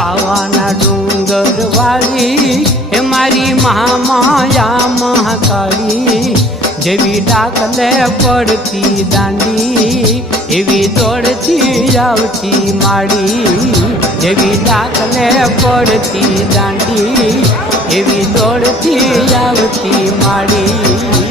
પાવાના ડુંગર વાળી હે મારી મહામાયા મહાકાળી જેવી ડાકલે પડતી દાંડી એવી દોડતી આવતી માડી જેવી ડાકલે પડતી દાંડી એવી દોડતી આવતી માડી